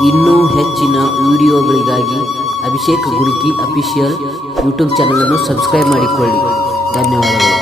ಇನ್ನೂ ಹೆಚ್ಚಿನ ವಿಡಿಯೋಗಳಿಗಾಗಿ ಅಭಿಷೇಕ್ ಗುರುಕಿ ಅಫಿಷಿಯಲ್ ಯೂಟ್ಯೂಬ್ ಚಾನಲನ್ನು ಸಬ್ಸ್ಕ್ರೈಬ್ ಮಾಡಿಕೊಳ್ಳಿ. ಧನ್ಯವಾದಗಳು.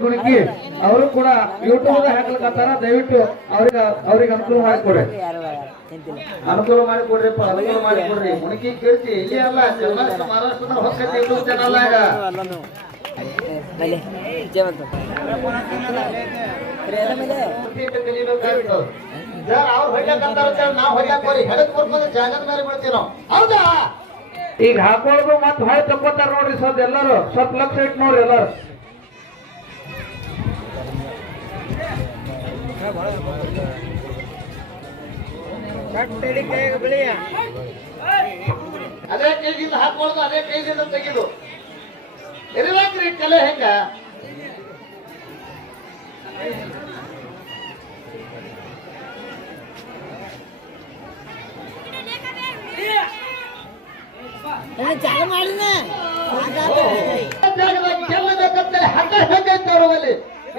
ಗುಣಗಿ ಅವರು ಕೂಡ ಯೂಟ್ಯೂಬ್ ಹಾಕ್ಲಿಕತ್ತಾರ ದಯವಿಟ್ಟು ಅವ್ರಿಗೆ ಅವ್ರಿಗೆ ಅನುಕೂಲ ಮಾಡಿಕೊಡ್ರಿ. ಅನುಕೂಲ ಮಾಡಿ ಕೊಡ್ರಿಪ್ಪ ಅನುಕೂಲ ಮಾಡಿ ಕೊಡ್ರಿ ಮುಣಕಿ ಕೀರ್ತಿ ಇಲ್ಲಿ ಅಲ್ಲ ಮಹಾರಾಷ್ಟ್ರದ ಯೂಟ್ಯೂಬ್ ಚಾನಲ್ ಆಗ ಈಗ ಹಾಕೊಳ್ಳೋದು ಮತ್ತೆ ಹೊಳೆ ತಕ್ಕೋತಾರ ನೋಡ್ರಿ ಸದ್ ಎಲ್ಲರೂ ಸ್ವಲ್ಪ ಲಕ್ಷ ಇಟ್ಟು ನೋಡ್ರಿ ಎಲ್ಲರೂ. ಅದೇ ಕೈಗಿಂದ ಹಾಕೊಳ್ಳೋದು ಅದೇ ಕೈದಿಂದ ತೆಗೆದು. ಇರ್ಬೇಕ್ರಿ ಕಲೆ ಹೆಂಗ? ಜಾಗದಾಗ ಗೆಲ್ಲಬೇಕಂತ ಹಠ ಹೆಂಗೈತೆ ಅವರಲ್ಲಿ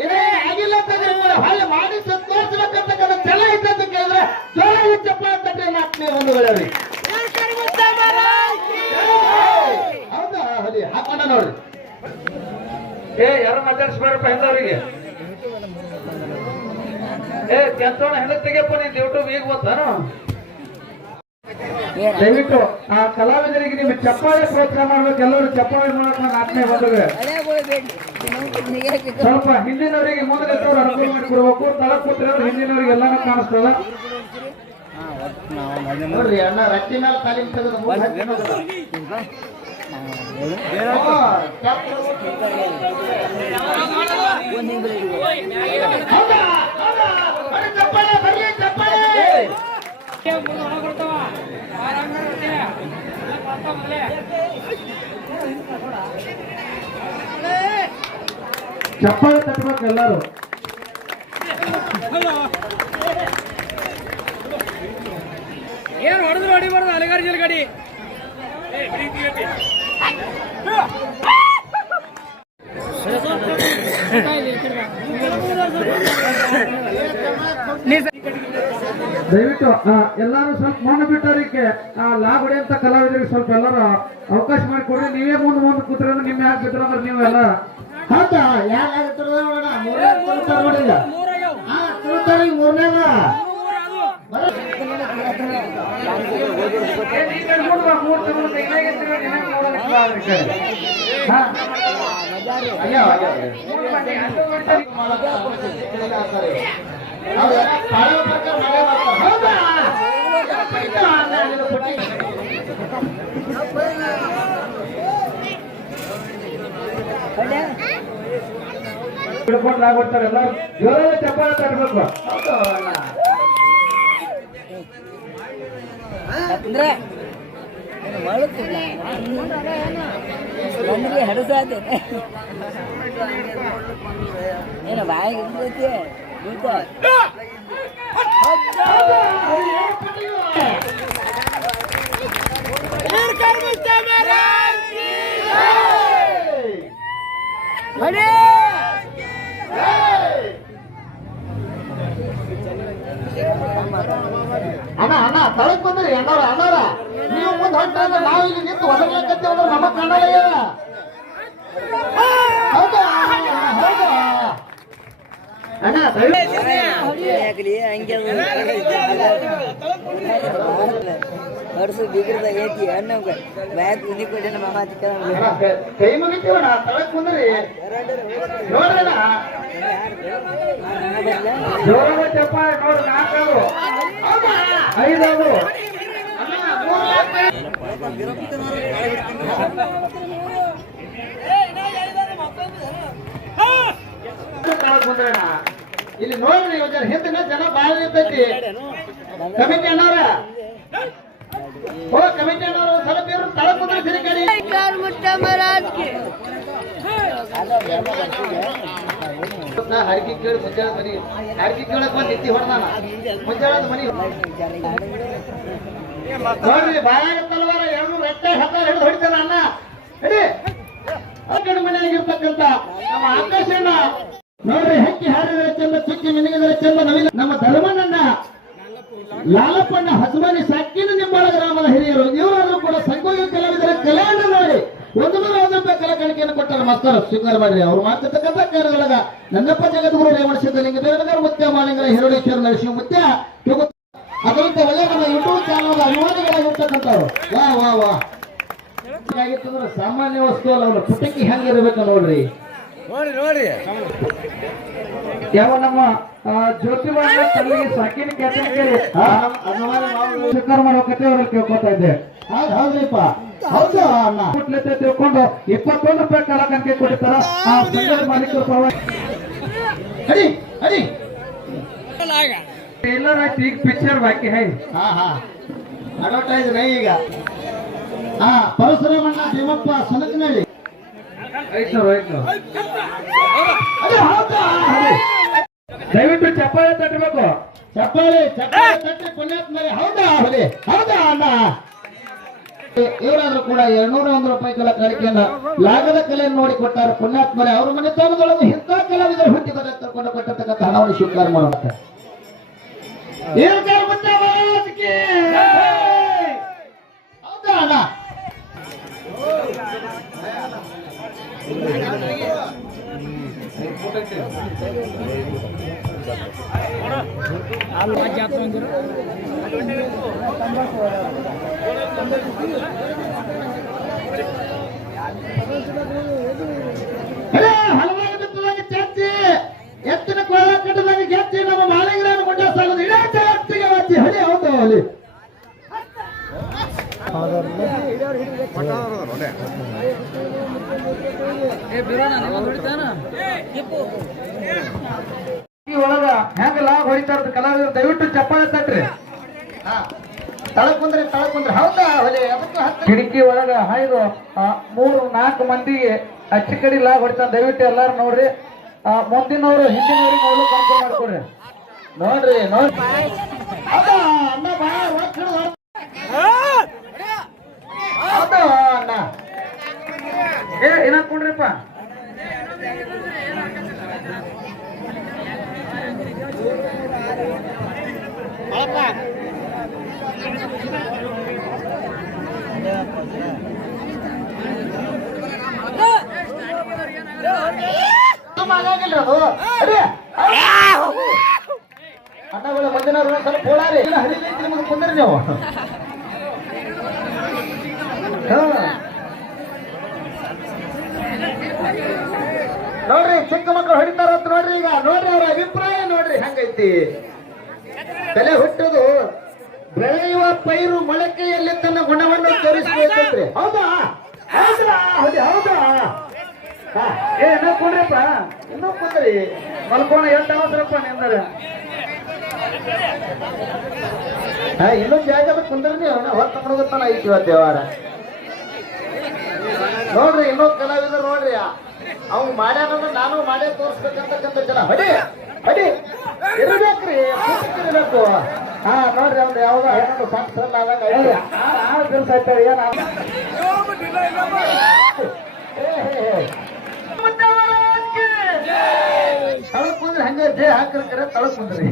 ಇದೇ ಆಗಿಲ್ಲ ಅಂತಂದ್ರೆ ಕೂಡ ಹೊಳ್ಳಿ ಮಾಡಿ ತೋರಿಸ್ಬೇಕಂತ ಛಲ ಐತೆ ಅಂತ ಕೇಳಿದ್ರೆ ಜೋರ ಹೆಚ್ಚಪ್ಪ ಅಂತ ನಾಲ್ಕನೇ ಒಂದುಗಳವ್ರಿ ಹೌದಾ? ಹಲಿ ಹಾಕೊಂಡ ನೋಡ್ರಿ ಏ, ಯಾರು ಮಾತಾಡಿಸ್ಬೇಡಪ್ಪ ಹೆಂದವ್ರಿಗೆ ಏ ಕೆಂತೋಣ ಹೆಂಗ ತೆಗಿಯಪ್ಪ ನೀನ್ ಯೂಟ್ಯೂಬ್ ಈಗ ಗೊತ್ತಾನು? ದಯವಿಟ್ಟು ಆ ಕಲಾವಿದರಿಗೆ ನೀವು ಚಪ್ಪಾಳೆ ಪ್ರೋತ್ಸಾಹ ಮಾಡ್ಬೇಕು. ಎಲ್ಲರೂ ಚಪ್ಪಾಳೆ ಮಾಡಕ್ ನಾನು ಆಜ್ಞೆ ಬಂದಿದೆ ಸ್ವಲ್ಪ ಹಿಂದಿನವರಿಗೆ ಮುಂದೆ ಅನುಕೂಲ ಮಾಡಿಕೊಡ್ಬೇಕು ತಳ ಕೂತಿರೋರು ಹಿಂದಿನವರಿಗೆ ಎಲ್ಲಾನು ಕಾಣಿಸ್ತದ. ನೋಡ್ರಿ ಅಣ್ಣ ರಟ್ಟಿ ಮೇಲೆ ತೆಗೆದು ಮೂಗ್ ಹಾಕಿ ನೋಡ್ರಿ. ಹಾ, ತಪ್ಪು. ಹೌದಾ? ಹೌದಾ? ಬರ್ರಿ ಚಪ್ಪಾಳೆ, ಬರ್ರಿ ಚಪ್ಪಾಳೆ. ಚಪ್ಪಾಳೆ ತಟ್ಟಬೇಕು ಎಲ್ಲರೂ ಏನ್ ಹೊಡೆದ್ರು ಹೊಡಿಬಾರ್ದು ಅಲೆಗಾರಿ ಜಲ್ಗಾಡಿ ದಯವಿಟ್ಟು ಆ, ಎಲ್ಲರೂ ಸ್ವಲ್ಪ ಮಣ್ಣು ಆ ಲಾಭ ಅಂತ ಕಲಾವಿದರಿಗೆ ಸ್ವಲ್ಪ ಎಲ್ಲರೂ ಅವಕಾಶ ಮಾಡಿಕೊಡ್ರಿ ನೀವೇ ಮುಂದೆ ಮುಂದೆ ಕೂತ್ರೆ ನಿಮ್ಮ ಯಾಕೆ ಬಿಟ್ಟರೆ ಅಂದ್ರೆ ನೀವೆಲ್ಲ. ಹೌದಾ? ಯಾರು ಅಯ್ಯೋ. ಹಿಡ್ಕೊಂಡು ಲಾಭ ಹೊಡ್ತಾರೆ ಎಲ್ಲ ಜೋರಾಗಿ ಚಪ್ಪಾಳೆ ತಟ್ಟಬೇಕು ಹೌದು ಅಣ್ಣ ಅಂದ್ರೆ ಬಂದ್ರೆ ಹಡಸಾದೆ ಏನು ಬಾಯಿಗೆ ಅಣ್ಣ ಅಣ್ಣ ತಳಕ್ ಬಂದ್ರಿ ಅಣ್ಣವ್ರ ಅಣ್ಣವ್ರ ನೀವು ಮುಂದೆ ಹೊಂಟ್ರೆ ನಾವು ಇಲ್ಲಿ ನಿಂತು ಹೊಸರ್ಲಕ್ಕಂತೇವ್ರ ನಮ್ಮ ಕಣ್ಣಲ್ಲ ಅಣ್ಣ ದಯವಿಟ್ಟು ಯಾಕಲಿ ಹಂಗೆ ಹೊಡ್ಸು ಬಿಗ್ರದ ಏತಿ ಅಣ್ಣ ಬ್ಯಾಗ್ ಉನಿ ಕೊಟ್ಟೆ ನಮ್ಮ ಮಾತು ಕೇಳಂಗ ಅಣ್ಣ, ಕೈ- ಕೈ ಮುಗಿತೀವಣ್ಣ ತಳಕ್ ಬಂದ್ರಿ ನೋಡ್ರಣ್ಣ ಜೋರಾದ ಚಪ್ಪಾಳೆ ನೋಡ್ರಿ ನಾಲ್ಕದು ಐದದು ತಳಕ್ ಇಲ್ಲಿ ನೋಡ್ರಿ ಒಂದ್ ಹಿಂದಿನ ಜನ ಬಾಳ ಇರ್ತೈತಿ. ಕಮಿಟಿ ಅಣ್ಣವ್ರ ಓ ಕಮಿಟಿ ಅಣ್ಣವ್ರ ಸ್ವಲ್ಪ ಇವ್ರು ತಳಕ್ ಬಂದ್ರೆ ಸರಿ ಕಡೆ ಹರಕೆ ಕೇಳಿ ಮುಂಜಾನೆ ಮನಿ ಹರಕಿ ಕೇಳಕ್ ಬಂದ್ ಇತ್ತಿ ಹೊಡ್ದಾನ ಮುಂಜಾನೆ ಮನಿ ನೋಡ್ರಿ, ಬಾಯಾಗ ತಲವಾರ ಎರಡು ರಟ್ಟ ಹತ್ತ ಹಿಡಿದು ಹೊಡಿತಾನ ಅಣ್ಣ. ಹಿಡಿ ಅಕ್ಕಡ ಮನೆಯಾಗಿರ್ತಕ್ಕಂತ ನಮ್ಮ ಆಕಾಶಣ್ಣ ನೋಡ್ರಿ ಹಕ್ಕಿ ಹಾರಿದರೆ ಚಂದ ಚುಕ್ಕಿ ಮಿನಿಗಿದರೆ ಚಂದ ನವಿಲ ನಮ್ಮ ಧರ್ಮನನ್ನ ಲಾಲಪ್ಪಣ್ಣ ಹಸುಮನಿ ಸಾಕಿನ ನಿಂಬಾಳ ಗ್ರಾಮದ ಹಿರಿಯರು. ಇವರಾದ್ರೂ ಕೂಡ ಸಂಗೋಗಿ ಕಲಾವಿದರ ಕಲೆಯನ್ನು ನೋಡಿ ಒಂದು ನೂರ ರೂಪಾಯಿ ಕಲಾಕಾಣಿಕೆಯನ್ನು ಕೊಟ್ಟರು. ಮಾಸ್ತರ್ ಸ್ವೀಕಾರ ಮಾಡ್ರಿ. ಅವ್ರು ಮಾಡ್ತಿರ್ತಕ್ಕಂಥ ಕಾರ್ಯದೊಳಗ ನನ್ನಪ್ಪ ಜಗದ್ಗುರು ರೇವಣ ಸಿದ್ಧಲಿಂಗ ದೇವನಗರ ಮುತ್ಯ ಮಾಲಿಂಗರ ಹಿರುಳೇಶ್ವರ ನರಸಿಂಹ ಮುತ್ಯ ಇವು ಅದರಂತೆ ಒಳ್ಳೆ ನಮ್ಮ ಯೂಟ್ಯೂಬ್ ಚಾನಲ್ ಅಭಿಮಾನಿಗಳಾಗಿರ್ತಕ್ಕಂಥವ್ರು ವಾ ವಾ ವಾ. ಸಾಮಾನ್ಯ ವಸ್ತು ಅಲ್ಲ ಅವರ. ಪುಟಕಿ ಹೆಂಗಿರ್ಬೇಕು ನೋಡ್ರಿ. ನೋಡಿ ನೋಡಿ ಯಾವ ನಮ್ಮ ಜ್ಯೋತಿಬಾಯಿ ತಲ್ಲಿಗೆ ಸಾಕಿನ ಸ್ವೀಕಾರ ಮಾಡೋಕತ್ತೆ ಅವ್ರಲ್ಲಿ ಕೇಳ್ಕೊತಾ ಇದ್ದೆ. ಹೌದ್ ಹೌದ್ರಿಪ್ಪ. ಹೌದು ಅಣ್ಣ. ಕೊಟ್ಲತ್ತೆ ತಿಳ್ಕೊಂಡು ಇಪ್ಪತ್ತೊಂದು ರೂಪಾಯಿ ಕಲಾಕಂಕೆ ಕೊಡ್ತಾರ ಆ ಸಂಘದ ಮಾಲೀಕರು ಅಡಿ ಈಗ ಪಿಕ್ಚರ್ ಬಾಕಿ ಹೈ. ಹಾ ಹಾ. ಅಡ್ವರ್ಟೈಸ್ ನೈ ಈಗ. ಹಾ ಪರಶುರಾಮಣ್ಣ ಭೀಮಪ್ಪ ಸುನಕನಹಳ್ಳಿ ಐದ್ನೂರು ಐದ್ನೂರು ಅದೇ ಹೌದಾ ಅದೇ. ದಯವಿಟ್ಟು ಚಪ್ಪಾಳೆ ತಟ್ಟಬೇಕು ಚಪ್ಪಾಳೆ ಚಪ್ಪಾಳೆ ತಟ್ಟಿ ಪುಣ್ಯಾತ್ಮರೇ ಹೌದಾ, ಹುಲಿ? ಹೌದಾ, ಅಣ್ಣ? ಇವರಾದ್ರೂ ಕೂಡ ಎರಡ್ನೂರ ಒಂದು ರೂಪಾಯಿ ಕಲ ಕಾಣಿಕೆಯನ್ನ ಲಾಗದ ಕಲೆಯನ್ನು ನೋಡಿ ಕೊಟ್ಟಾರೆ ಪುಣ್ಯಾತ್ಮರೆ. ಅವ್ರ ಮನೆ ತೋಟದೊಳಗೆ ಇಂಥ ಕಲಾವಿದರು ಹುಟ್ಟಿದರೆ ತಗೊಂಡು ಕೊಟ್ಟಿರ್ತಕ್ಕಂಥ ಹಣವನ್ನು ಸ್ವೀಕಾರ ಮಹಾರಾಜ್ಗೆ! ಹೌದಾ, ಅಣ್ಣ? ಹಲವಾರು ಎತ್ತಿನ ಕೋಳ ಕಟ್ಟದಾಗ ಗೆಚ್ಚಿ ನಮ್ಮ ಮಾಳಿಂಗರನ್ನು ಮುಂದೆ ಸಾಗೋದು ಇಡೇ ಜಗತ್ತಿಗೆ ವಾಚಿ ಹಳಿ ಹೌದು ಅಲ್ಲಿ ಈ ಒಳಗ ಹೆಂಗ ಲಾಭ ಹೊಡಿತಾರ ಕಲಾವಿದರು ದಯವಿಟ್ಟು ಚಪ್ಪಾಳೆ ತಟ್ರಿ. ಹಾ. ತಳಕ್ ಕುಂದ್ರಿ ತಳಕ್ ಕುಂದ್ರಿ. ಹೌದಾ ಹೊಲಿ ಅದಕ್ಕೆ ಕಿಟಕಿ ಒಳಗ ಹಾಯ್ದು ಆ, ಮೂರು ನಾಲ್ಕು ಮಂದಿಗೆ ಅಚ್ಚಿ ಕಡೆ ಲಾಭ ಹೊಡಿತಾರ ದಯವಿಟ್ಟು ಎಲ್ಲಾರು ನೋಡ್ರಿ. ಆ, ಮುಂದಿನವರು ಹಿಂದಿನವ್ರಿಗೆ ನೋಡಲು ಅನುಕೂಲ ಮಾಡ್ಕೊಡ್ರಿ. ನೋಡ್ರಿ ನೋಡ್ರಿ. ಅಣ್ಣ ಬಾ ಒಟ್ಟು ಹಿಡ್ದು ಹೊರ್ಟ್- ಹೌದಾ ಅಣ್ಣ ಏ ಏನ ಕೊಡ್ರಿಪ್ಪ ತುಂಬ ಆಗಂಗಿಲ್ಲ ನೋಡ್ರಿ, ಚಿಕ್ಕ ಮಕ್ಕಳು ಹೊಡಿತಾರ ನೋಡ್ರಿ ಈಗ. ನೋಡ್ರಿ ಅವ್ರ ಅಭಿಪ್ರಾಯ ನೋಡ್ರಿ, ಹಂಗೈತಿ? ತಲೆ ಹುಟ್ಟುದು ಬೆಳೆಯುವ ಪೈರು ಮೊಳಕೆಯಲ್ಲಿ ತನ್ನ ಗುಣವನ್ನು ತೋರಿಸ್ಬೇಕಂತ್ರಿ. ಹೌದಾ? ಹೌದಾ ಹೌದಾ ಏ ಇನ್ನೂ ಕುಡ್ರಿಪ್ಪ ಇನ್ನೂ ಕುಂದ್ರಿ. ಮಲ್ಕೋಣ ಎಷ್ಟು ಅವಸರಪ್ಪ ನಿಂದರೆ ಹಾ ಇನ್ನೊಂದು ಜಾಗದ ಕುಂದ್ರಿ ನೀವು. ಹೊತ್ತು ಮುಳುಗುತ್ತಾನ ಐತಿ ಇವತ್ತು ದೇವಾರ. ನೋಡ್ರಿ ಇನ್ನೊಂದು ಕಲಾವಿದರು ನೋಡ್ರಿ. ಅವ್ನು ಮಾಡ್ಯಾನ ನಾನು ಮಾಡೇ ತೋರಿಸ್ಬೇಕಂತಕ್ಕಂಥ ಜನ. ಹಡಿ ಹಡಿ. ಇರ್ಬೇಕ್ರಿ ಇರಬೇಕು ಹಾ ನೋಡ್ರಿ ಅವ್ನು ಯಾವ್ದೋ ಏನೋ ಸಣ್ಣ ಆದಂಗ. ಆರು ದಿವಸ ಆಯ್ತಾರೆ ಏನ ಏ, ಹೇ, ಹೇ. ತಳಕ್ ಕುಂದ್ರಿ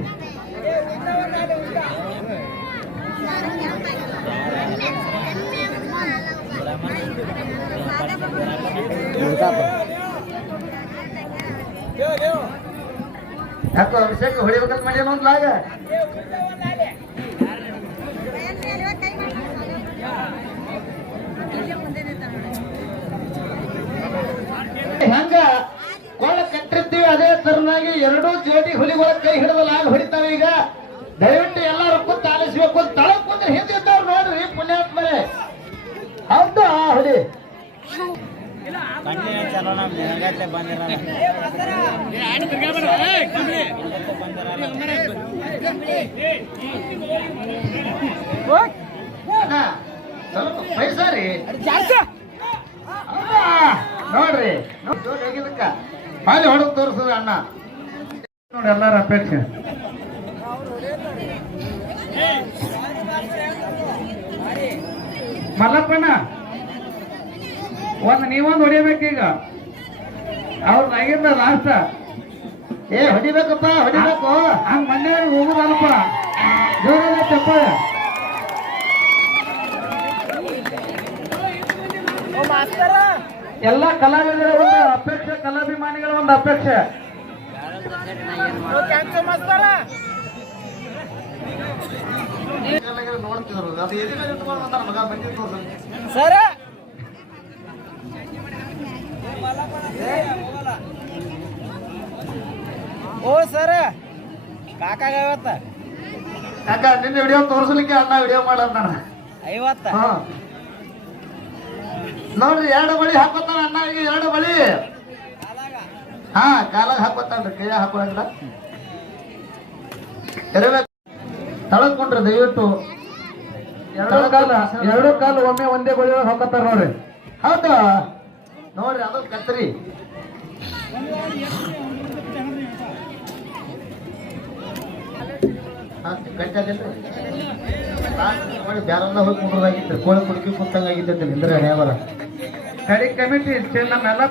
ಯಾಕೋ ಅಭಿಷೇಕ ಹೊಡಿಬೇಕಂತ ಮಾಡ್ಯಾನ ಒಂದು ಲಾಗ ಹೆಂಗ ಕೊಳ ತರನಾಗಿ ಎರಡೂ ಜೇಟಿ ಹುಲಿಗಳ ಕೈ ಹಿಡಿದು ಲಾಗ ಹೊಡಿತಾವೆ ಈಗ. ದಯವಿಟ್ಟು ಎಲ್ಲರೂ ಕೂತ್ ಆಲಿಸ್ಬೇಕು. ತಳಕ್ ಕುಂದ್ರೆ ಹಿಂದಿದ್ದವ್ರು ನೋಡ್ರಿ ನೋಡ್ರಿ ಪುಣ್ಯಾತ್ಮರೇ. ಆ ಹುಲಿ? ಸ್ವಲ್ಪ ಪೈಸಾ ರೀ. ಹೌದಾ? ನೋಡ್ರಿ. ಹಾಲಿ ಹೊಡೆದು ತೋರಿಸದ ಅಣ್ಣ. ನೋಡಿ ಎಲ್ಲಾರ ಅಪೇಕ್ಷೆ. ಮಲ್ಲಪ್ಪಣ್ಣ ಒಂದ್ ನೀವೊಂದು ಹೊಡಿಬೇಕೀಗ ಅವ್ರ ನಾಗಿಂದ ಲಾಸ್ಟ್ ಏ ಹೊಡಿಬೇಕಪ್ಪ ಹೊಡಿಬೇಕು. ಹಂಗ ಮಂಡ್ಯ ಹೋಗುದಲ್ಪ ಜೋರದ ಚಪ್ಪಾಳೆ. ಎಲ್ಲ ಕಲಾವಿದರ ಒಂದು ಅಪೇಕ್ಷೆ ಕಲಾಭಿಮಾನಿಗಳ ಒಂದು ಅಪೇಕ್ಷೆ. ಸರ? ಓ ಸರ. ಕಾಕಾಗ ಐವತ್ತ? ಯಾಕ ನಿನ್ನ ವಿಡಿಯೋ ತೋರಿಸ್ಲಿಕ್ಕೆ ಅಣ್ಣ ವಿಡಿಯೋ ಮಾಡಂತಾನ ಐವತ್ತ? ಹಾ. ನೋಡ್ರಿ ಎರಡು ಬಳಿ ಹಾಕೋತಾನ ಅಣ್ಣ ಈಗ ಎರಡು ಬಳಿ. ಹಾ ಕಾಲಾಗ ಹಾಕೋತಾನ್ರಿ ಕೈ ಹಾಕೋಂಗಿಲ್ಲ ಇರಬೇಕು. ತಳಕೊಂಡ್ರಿ ದಯವಿಟ್ಟು. ಎರಡು ಕಾಲ ಎರಡು ಕಾಲು ಒಮ್ಮೆ ಒಂದೇ ಬಳಿ ಹಾಕೋತಾರ ನೋಡ್ರಿ. ಹೌದಾ? ನೋಡ್ರಿ ಅದು ಕತ್ರಿ. ಬ್ಯಾರೆಲ್ಲ ಹೋಗಿ ಕುಂಡ್ರದಾಗಿತ್ತು ಕೋಳಿ ಕುಡುಕಿ ಕುಂತಂಗಾಗಿದ್ದೆ ನಿಂದ್ರೆ ಹಣೆಬರ ಕಡಿ ಕಮಿಟಿ ನಮ್ಮೆಲ್ಲ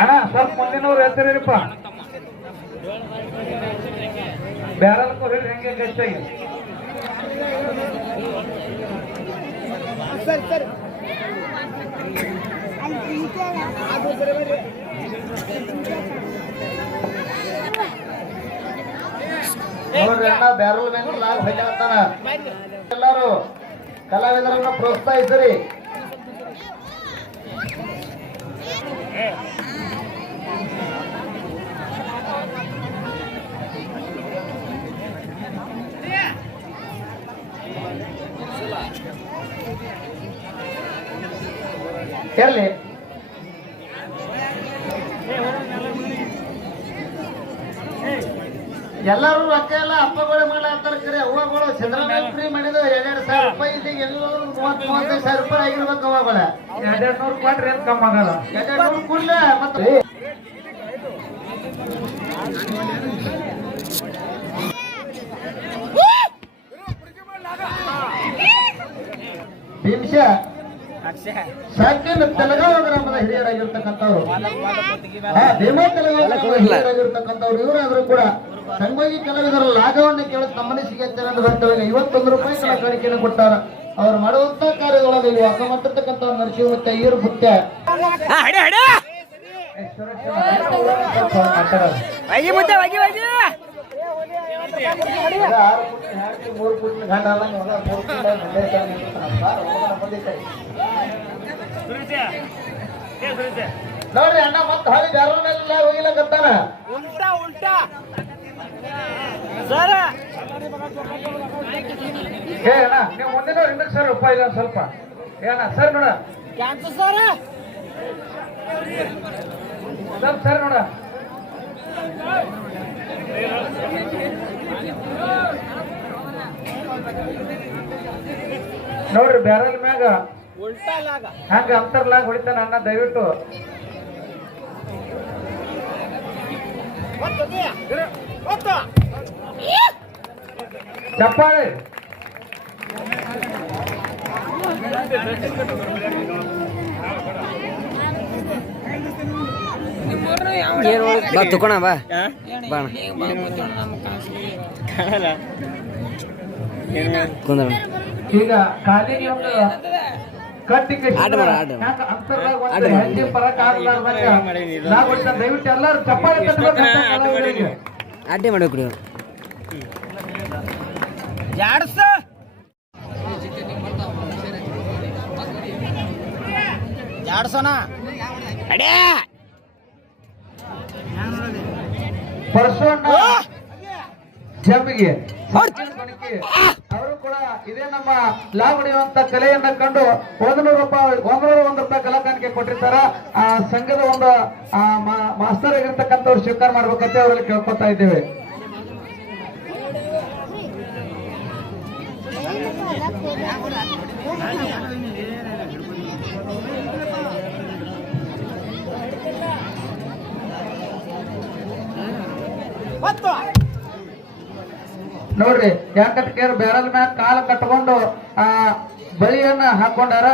ಅಣ್ಣ, ಸ್ವಲ್ಪ ಮುಂದಿನವ್ರು ಹೇಳ್ತೀರಿಪ್ಪ ಬ್ಯಾರಲ್ಕೂ ಹೇಳಿ ಹೆಂಗೆ ಅಣ್ಣ, ಬ್ಯಾರಲ್ ಮೇಲೆ ಲಾಲ್ ಹೊಯ್ತಾನ ಎಲ್ಲಾರು ಕಲಾವಿದರನ್ನ ಪ್ರೋತ್ಸಾಹಿಸಿರಿ. ಎಲ್ಲಿ ಎಲ್ಲರೂ ರೊಕ್ಕ ಎಲ್ಲ ಹಬ್ಬಗಳು ಮಾಡ್ಲಾತ್ತಾರ ಕರೆ. ಹೂವಗಳು ಸಿದ್ದರಾಮಯ್ಯ ಫ್ರೀ ಮಾಡಿದ ಎರಡೆರಡು ಸಾವಿರ ರೂಪಾಯಿ ಇಲ್ಲಿಗೆ ಎಲ್ಲರೂ ಮೂವತ್ತು ಮೂವತ್ತೈದು ಸಾವಿರ ರೂಪಾಯಿ ಆಗಿರ್ಬೇಕು ಹೂವಗಳ ಎರಡೆರಡು ನೂರು ಕೊಟ್ರಿ ಏನು ಕಮ್ಮಿ ಆಗಲ್ಲ. ಎರಡೆರಡು ಕೊಡ್ಲ ಮತ್ತೆ ಭೀಮಶ ಸಾಕಿನ ತೆಲಗಾವ ಗ್ರಾಮದ ಹಿರಿಯರಾಗಿರ್ತಕ್ಕಂಥವ್ರು. ಹಾ ಭೀಮಾ ತೆಲಗಾವ ಗ್ರಾಮದ ಹಿರಿಯರಾಗಿರ್ತಕ್ಕಂಥವ್ರು ಇವರಾದ್ರೂ ಕೂಡ ಸಂಗೋಗಿ ಕಲಾವಿದರ ಲಾಗವನ್ನ ಕೇಳಿ ಸಿಗುತ್ತೆ ಅಂತ ಬರ್ತವೆ ಇವತ್ತೊಂದು ರೂಪಾಯಿ ಕಲಾ ಕಾಣಿಕೆಯನ್ನು ಕೊಟ್ಟಾರ. ಅವ್ರು ಮಾಡುವಂತ ಕಾರ್ಯದೊಳಗೆ ಇಲ್ಲಿ ವಾಸ ಮಾಡಿರ್ತಕ್ಕಂಥ ನರಸಿಂಹ ಭುತ್ಯ ಆರು ಫುಟ್ ಹಾಕಿ ಮೂರು ಫುಟ್ ಗಂಡ. ನೋಡ್ರಿ ಅಣ್ಣ ಮತ್ತೆ ಹಾಲಿ ಬ್ಯಾರ ಮೇಲೆ ಹೋಗಿಲ್ಲಕತ್ತಾನ ಉಲ್ಟಾ ಉಲ್ಟಾ ಸರ. ಏ ಅಣ್ಣ ನೀವು ಮುಂದಿನವ್ರು ಹಿಂದಕ್ಕೆ ಸರ್ ರೂಪಾಯಿ ಇಲ್ಲ ಸ್ವಲ್ಪ. ಏ ಅಣ್ಣ ಸರ್ ನೋಡ. ಕ್ಯಾನ್ಸರ್ ಸರ. ಸ್ವಲ್ಪ ಸರ್ ನೋಡ. ನೋಡ್ರಿ ಬ್ಯಾರಲ್ ಮ್ಯಾಗ ಹಂಗ ಅಂತರ್ಲಾಗ ಹೊಡಿತಾನ ಅಣ್ಣ ದಯವಿಟ್ಟು. ಚಪ್ಪಾಳೆ. ಬಾ ತುಕೋಣ ಬಾ. ಬಾ ಕುಂದ್ರ ಈಗ ಕಾಲಿಗೆ ಒಂದು ಕಟ್ಟಿಗೆ ಆಟ ಮಾಡು, ಆಟ ಆಟ ದಯವಿಟ್ಟು ಎಲ್ಲರೂ ಚಪ್ಪಾಳೆ ತಟ್ಟಬೇಕು ಅಂತ ಕಲಾವಿದರಿಗೆ. ಅಡ್ಡೆ ಮಾಡ್ಬೇಕು ನೀವು ಪರಶುವಣ್ಣ ಜಂಬಿಗೆ ಅವರು ಕೂಡ ಇದೇ ನಮ್ಮ ಲಾಭ ಹೊಡೆಯುವಂತ ಕಲೆಯನ್ನ ಕಂಡು ಒಂದನೂರು ರೂಪಾಯಿ ಒಂದ್ನೂರ ಒಂದು ರೂಪಾಯಿ ಕಲಾಕಾಣಿಕೆ ಕೊಟ್ಟಿರ್ತಾರ. ಆ ಸಂಘದ ಒಂದು ಆ, ಮಾ- ಮಾಸ್ತರ್ ಆಗಿರ್ತಕ್ಕಂಥವ್ರು ಸ್ವೀಕಾರ ಮಾಡ್ಬೇಕಂತ ಅವರಲ್ಲಿ ಕೇಳ್ಕೊತಾ ಇದ್ದೇವೆ. ನೋಡ್ರಿ ಯಾಕಂತ ಕೇಳಿ ಬ್ಯಾರಲ್ ಮ್ಯಾಗ ಕಾಲ ಕಟ್ಕೊಂಡು ಆ ಬಳಿಯನ್ನ ಹಾಕೊಂಡಾರ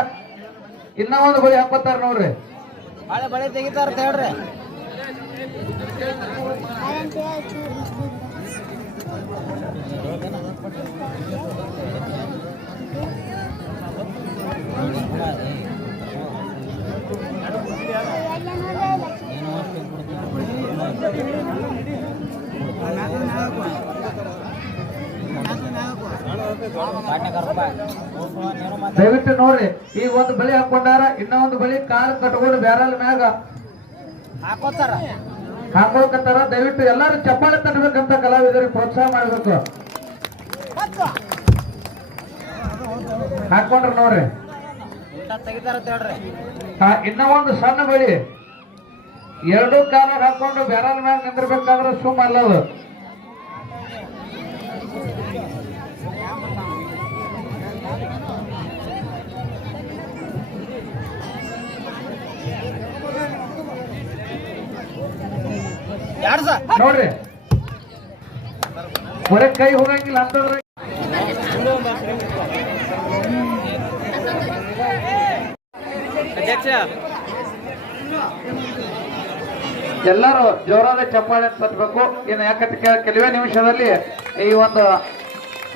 ಇನ್ನ ಒಂದು ಬಳಿ ಹಾಕೋತಾರ ನೋಡ್ರಿ. ಬಳೆ ತೆಗಿತಾರ ಹೇಳ್ರಿ. ದಯವಿಟ್ಟು ನೋಡ್ರಿ ಈಗ ಒಂದು ಬಳಿ ಹಾಕೊಂಡಾರ ಇನ್ನೊಂದು ಬಳಿ ಕಾರ್ ಕಟ್ಕೊಂಡು ಬ್ಯಾರಲ್ ಮ್ಯಾಗ ಹಾಕೋತಾರ. ಹಾಕೋಕತ್ತಾರ ದಯವಿಟ್ಟು ಎಲ್ಲಾರು ಚಪ್ಪಾಳೆ ತಟ್ಟಬೇಕಂತ ಕಲಾವಿದರಿಗೆ ಪ್ರೋತ್ಸಾಹ ಮಾಡಬೇಕು. ಹಾಕೊಂಡ್ರ ನೋಡ್ರಿ. ಇನ್ನ ಒಂದು ಸಣ್ಣ ಬಳಿ ಎರಡೂ ಕಾಲ ಹಾಕೊಂಡು ಬ್ಯಾರಲ್ ಮ್ಯಾಗ ನಿಂದಿರ್ಬೇಕಾದ್ರೆ ಸುಮ್ಮ ಅಲ್ಲದು. ನೋಡ್ರಿ. ಬರೀ ಕೈ ಹೋಗಂಗಿಲ್ಲ ಅಂತಂದ್ರೆ. ಎಲ್ಲರೂ ಜೋರಾದ ಚಪ್ಪಾಳೆ ತಟ್ಟಬೇಕು ಇನ್ನು ಯಾಕಂತ ಕೆಲವೇ ನಿಮಿಷದಲ್ಲಿ ಈ ಒಂದು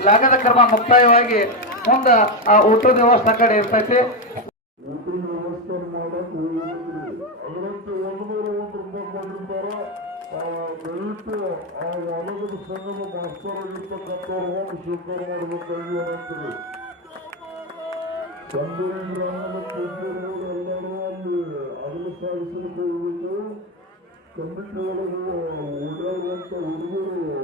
ಲಾಗದ ಕ್ರಮ ಮುಕ್ತಾಯವಾಗಿ ಮುಂದೆ ಆ ಊಟದ ವ್ಯವಸ್ಥೆ ಕಡೆ ಇರ್ತೈತಿ. ಹೊಲದ ಸಂಘದ ಮಾಸ್ಟರ್ ಆಗಿರ್ತಕ್ಕಂಥವ್ರು ಹೋಗಿ ಸ್ವೀಕಾರ ಮಾಡಬೇಕಾಗಿ ಏನಂತೀರಿ ಚಂದೂರಿ ಎಲ್ಲರೂ ಅಲ್ಲಿ ಅಗಲು ಸಾಗಿಸಲಿಕ್ಕೆ ಹೋಗ್ಬೇಕು ಕಮಿಟಿ ಒಳಗೆ ಓಡಾಡುವಂಥ ಹುಡುಗರು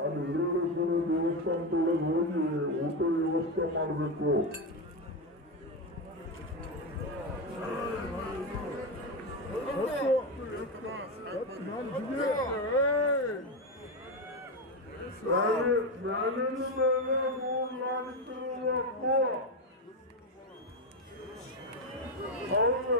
ಅಲ್ಲಿ ವೀರೇಶ್ವರ ದೇವಸ್ಥಾನದೊಳಗೆ ಹೋಗಿ ಊಟ ವ್ಯವಸ್ಥೆ ಮಾಡಬೇಕು Yani benimle uğurlandırılır bu. Hayır.